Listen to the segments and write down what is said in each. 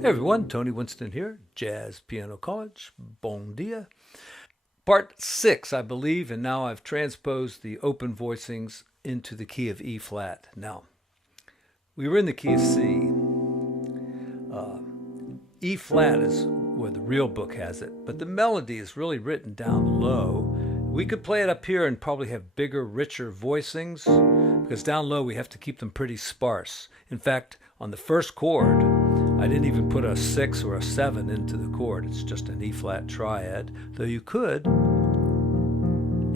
Hey everyone, Tony Winston here, Jazz Piano College, bon dia. Part 6, I believe, and now I've transposed the open voicings into the key of E flat. Now, we were in the key of C. E flat is where the real book has it, but the melody is really written down low. We could play it up here and probably have bigger, richer voicings, because down low we have to keep them pretty sparse. In fact, on the first chord, I didn't even put a 6 or a 7 into the chord. It's just an E flat triad, though you could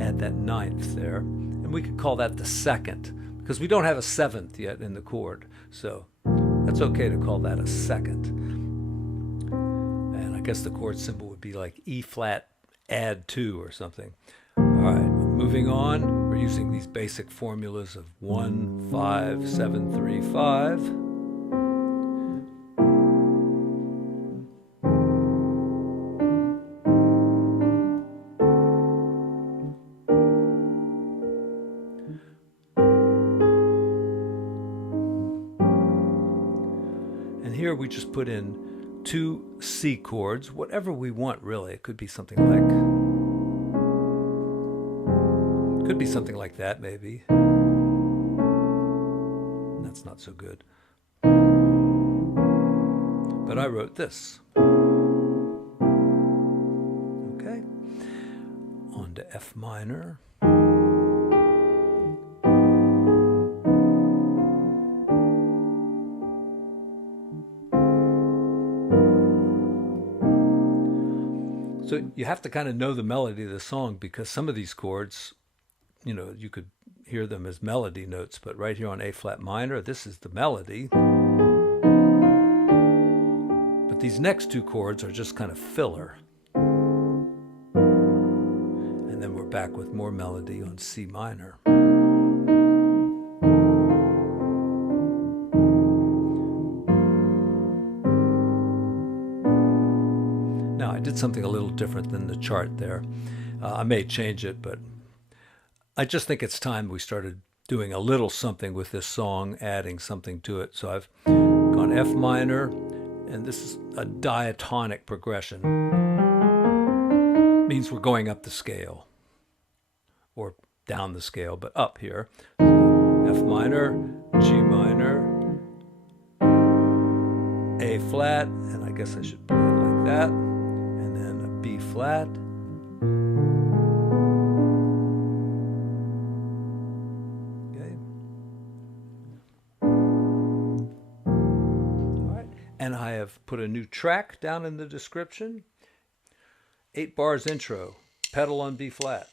add that 9th there, and we could call that the 2nd, because we don't have a 7th yet in the chord, so that's okay to call that a 2nd. And I guess the chord symbol would be like E flat add 2 or something. All right, moving on, we're using these basic formulas of 1, 5, 7, 3, 5. Here we just put in 2 C chords, whatever we want really. It could be something like that maybe. That's not so good. But I wrote this. Okay. On to F minor. So you have to kind of know the melody of the song, because some of these chords, you know, you could hear them as melody notes, but right here on A flat minor, this is the melody. But these next 2 chords are just kind of filler. And then we're back with more melody on C minor. Now, I did something a little different than the chart there. I may change it, but I just think it's time we started doing a little something with this song, adding something to it. So I've gone F minor, and this is a diatonic progression. It means we're going up the scale, or down the scale, but up here. So F minor, G minor, A flat, and I guess I should play it like that. B flat, okay. All right, and I have put a new track down in the description. 8 bars intro, pedal on B flat.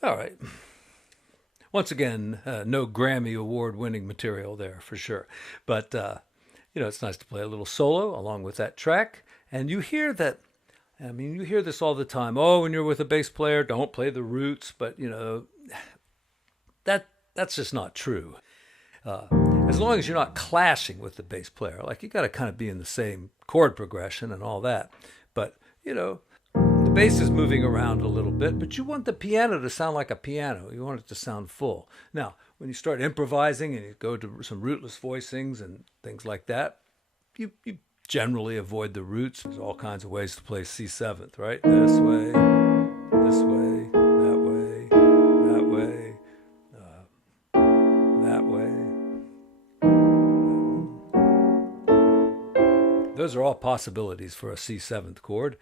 All right. Once again, no Grammy Award-winning material there for sure. But, you know, it's nice to play a little solo along with that track. And you hear that, I mean, you hear this all the time. Oh, when you're with a bass player, don't play the roots. But, you know, that's just not true. as long as you're not clashing with the bass player. Like, you got to kind of be in the same chord progression and all that. But, you know, the bass is moving around a little bit, but you want the piano to sound like a piano. You want it to sound full. Now, when you start improvising and you go to some rootless voicings and things like that, you generally avoid the roots. There's all kinds of ways to play C7th, right? This way, that way, that way, that way. Those are all possibilities for a C7th chord,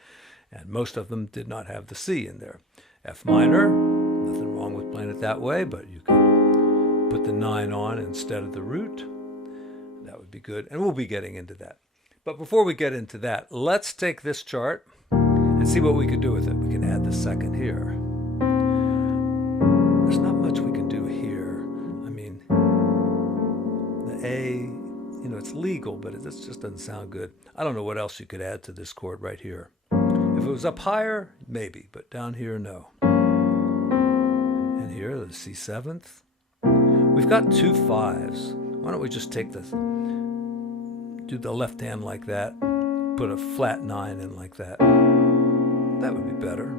and most of them did not have the C in there. F minor, nothing wrong with playing it that way, but you could put the 9 on instead of the root. That would be good, and we'll be getting into that. But before we get into that, let's take this chart and see what we can do with it. We can add the second here. There's not much we can do here. I mean, the A, you know, it's legal, but it just doesn't sound good. I don't know what else you could add to this chord right here. If it was up higher, maybe, but down here, no. And here, the C7th. We've got 2 5s. Why don't we just take this, do the left hand like that, put a flat 9 in like that. That would be better.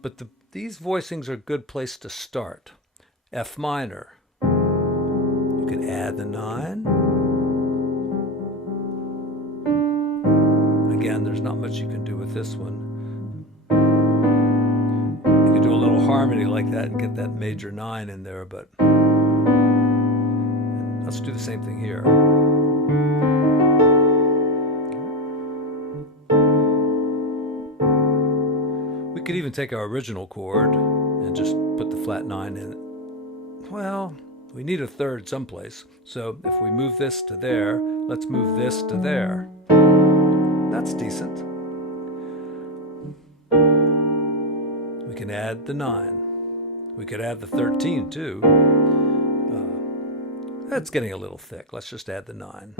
But these voicings are a good place to start. F minor. You can add the 9. Again, there's not much you can do with this one. You can do a little harmony like that and get that major 9 in there, but let's do the same thing here. We could even take our original chord and just put the flat 9 in it. Well, we need a third someplace. So if we move this to there, let's move this to there. That's decent. We can add the 9. We could add the 13 too. That's getting a little thick. Let's just add the 9.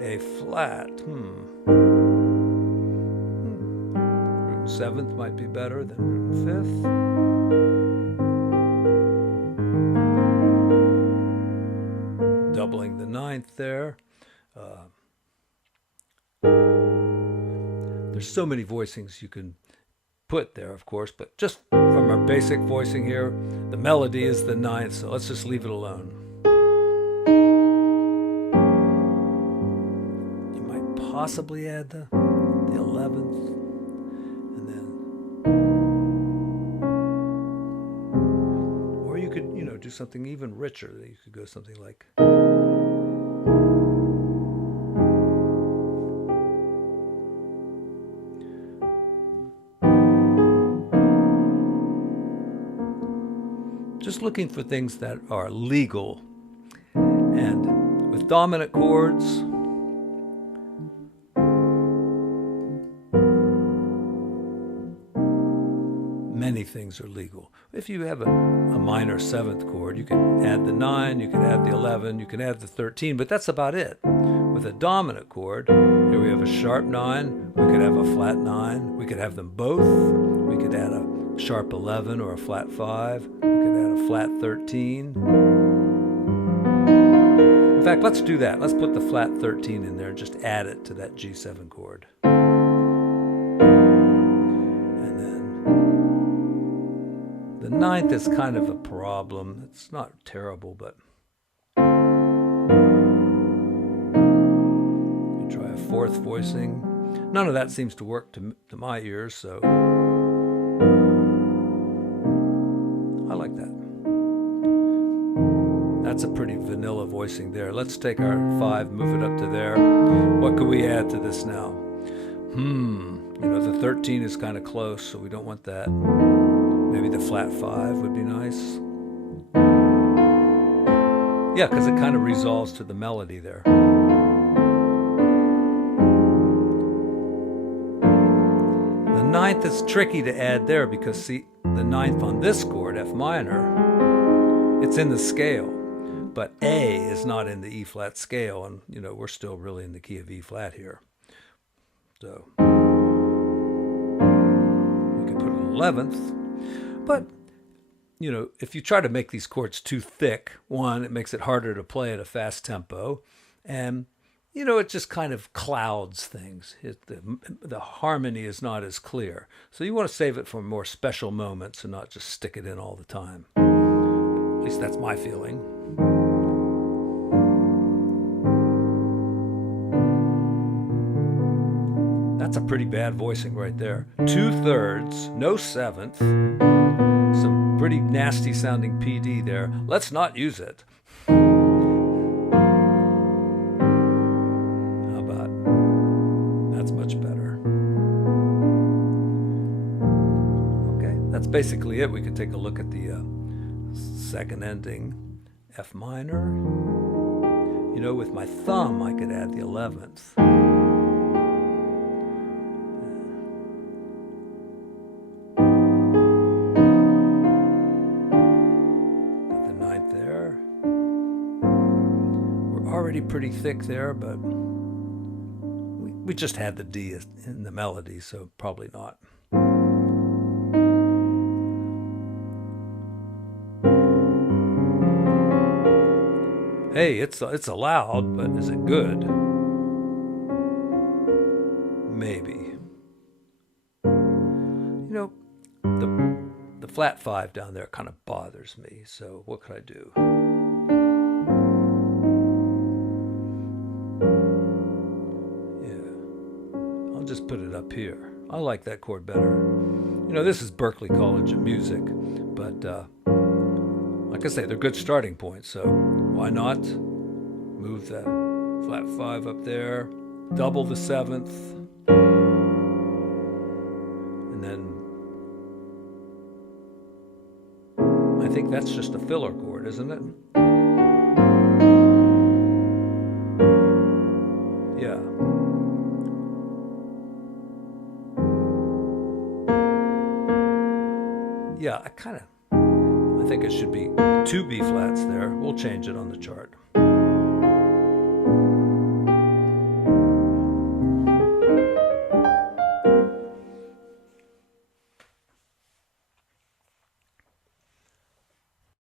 A flat. Root 7th might be better than root 5th. Doubling the 9th there. There's so many voicings you can put there, of course, but just from our basic voicing here, the melody is the 9th, so let's just leave it alone. You might possibly add the 11th, and then, or you could, you know, do something even richer. You could go something like, just looking for things that are legal. And with dominant chords, many things are legal. If you have a minor 7th chord, you can add the 9, you can add the 11, you can add the 13, but that's about it. With a dominant chord, here we have a sharp 9, we could have a flat 9, we could have them both, we could add a sharp 11 or a flat 5, we could add a flat 13. In fact, let's do that. Let's put the flat 13 in there and just add it to that G7 chord. And then the 9th is kind of a problem. It's not terrible, but you try a 4th voicing. None of that seems to work to my ears, so I like that. That's a pretty vanilla voicing there. Let's take our 5, move it up to there. What could we add to this now? You know, the 13 is kind of close, so we don't want that. Maybe the flat 5 would be nice. Yeah, because it kind of resolves to the melody there. The 9th is tricky to add there because, see, the 9th on this chord, F minor, it's in the scale. But A is not in the E flat scale, and you know, we're still really in the key of E flat here. So we could put an 11th, but if you try to make these chords too thick, one, it makes it harder to play at a fast tempo, and it just kind of clouds things. The harmony is not as clear. So you want to save it for more special moments and not just stick it in all the time. At least that's my feeling. That's a pretty bad voicing right there. 2/3, no seventh. Some pretty nasty sounding PD there. Let's not use it. How about that's much better. Okay, that's basically it. We could take a look at the second ending F minor. With my thumb I could add the 11th. Already pretty thick there, but we just had the D in the melody, so probably not. Hey, it's allowed, but is it good? Maybe. The flat 5 down there kind of bothers me, so what could I do? Just put it up here. I like that chord better. This is Berklee College of Music, but like I say, they're good starting points, so why not move the flat 5 up there, double the 7th, and then I think that's just a filler chord, isn't it? Yeah. Yeah, I think it should be 2 B flats there. We'll change it on the chart.